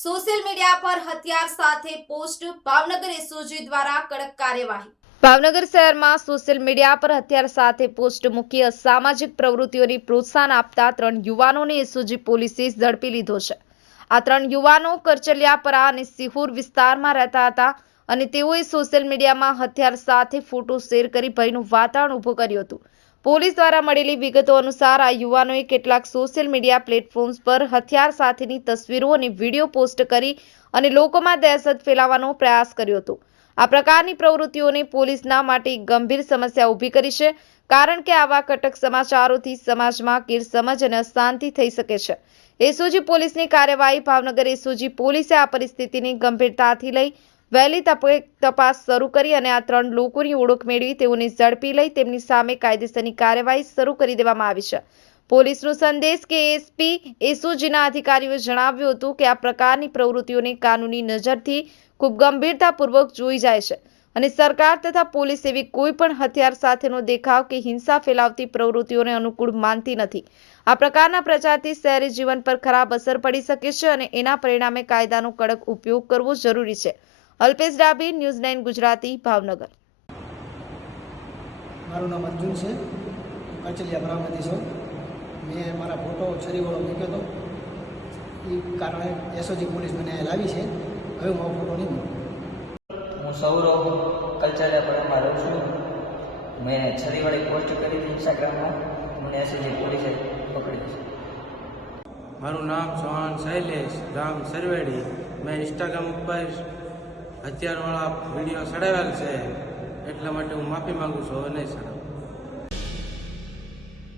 Social media પર હથિયાર સાથે પોસ્ટ ભાવનગર એસઓજી દ્વારા કડક કાર્યવાહી। ભાવનગર શહેરમાં સોશિયલ મીડિયા પર હથિયાર સાથે પોસ્ટ મૂકી અસામાજિક પ્રવૃત્તિઓને પ્રોત્સાહન આપતા 3 યુવાનોને એસઓજી પોલીસે ઝડપી લીધો છે। આ 3 યુવાનો કરચલિયાપરા અને સિહોર વિસ્તારમાં રહેતા હતા અને તેઓએ સોશિયલ મીડિયામાં હથિયાર સાથે ફોટો શેર કરી ભયનું વાતાવરણ ઊભું કર્યું હતું। પોલીસ દ્વારા મળેલી વિગતો અનુસાર આ યુવાનોએ કેટલાક સોશિયલ મીડિયા પ્લેટફોર્મ્સ પર હથિયાર સાથેની તસવીરો અને વિડીયો પોસ્ટ કરી અને લોકોમાં દહેશત ફેલાવવાનો પ્રયાસ કર્યો હતો। આ પ્રકારની પ્રવૃત્તિઓને પોલીસના માટે ગંભીર સમસ્યા ઊભી કરી છે, કારણ કે આવા કટક સમાચારોથી સમાજમાં ગેરસમજ અને અશાંતિ થઈ શકે છે। એસઓજી પોલીસની કાર્યવાહી। ભાવનગર એસઓજી પોલીસે આ પરિસ્થિતિની ગંભીરતાથી લઈ વહેલી તકે તપાસ શરૂ કરી અને આ 3 લોકોની ઓળખ મેળવી તેઓને ઝડપી લઈ તેમની સામે કાયદેસરની કાર્યવાહી શરૂ કરી દેવામાં આવી છે। પોલીસનો સંદેશ કે એસપી એસઓજીના અધિકારીઓએ જણાવ્યું હતું કે આ પ્રકારની પ્રવૃત્તિઓને કાનૂની નજરથી ખૂબ ગંભીરતાપૂર્વક જોઈ જાય છે અને સરકાર તથા પોલીસ એવી કોઈ પણ હથિયાર સાથેનો દેખાવ કે હિંસા ફેલાવતી પ્રવૃત્તિઓને અનુકૂળ માનતી નથી। આ પ્રકારના પ્રચારથી શહેરી જીવન પર ખરાબ અસર પડી શકે છે અને એના પરિણામે કાયદાનો કડક ઉપયોગ કરવો જરૂરી છે। અલ્પેશ ડાબી, ન્યૂઝ 9 ગુજરાતી, ભાવનગર। મારું નામ અર્જુન છે, કરચલિયાપરામાંથી છું। મેં મારા ફોટો છરીવાળો મૂક્યો હતો, એ કારણે એસઓજી પોલીસ મને લાવી છે। હવે મારો ફોટો નહીં મૂકું। હું સૌરવ કરચલિયાપરામાં રહું છું। મેં છરીવાળી પોસ્ટ કરી હતી ઇન્સ્ટાગ્રામમાં, મને એસઓજી પોલીસે પકડી છે। મારું નામ ચૌહાણ શૈલેષ રામ સરવેડી। મેં ઇન્સ્ટાગ્રામ ઉપર હથિયારવાળા વિડીયો ચડાવેલ છે, એટલા માટે હું માફી માગું છું, હવે નહીં ચડાવું।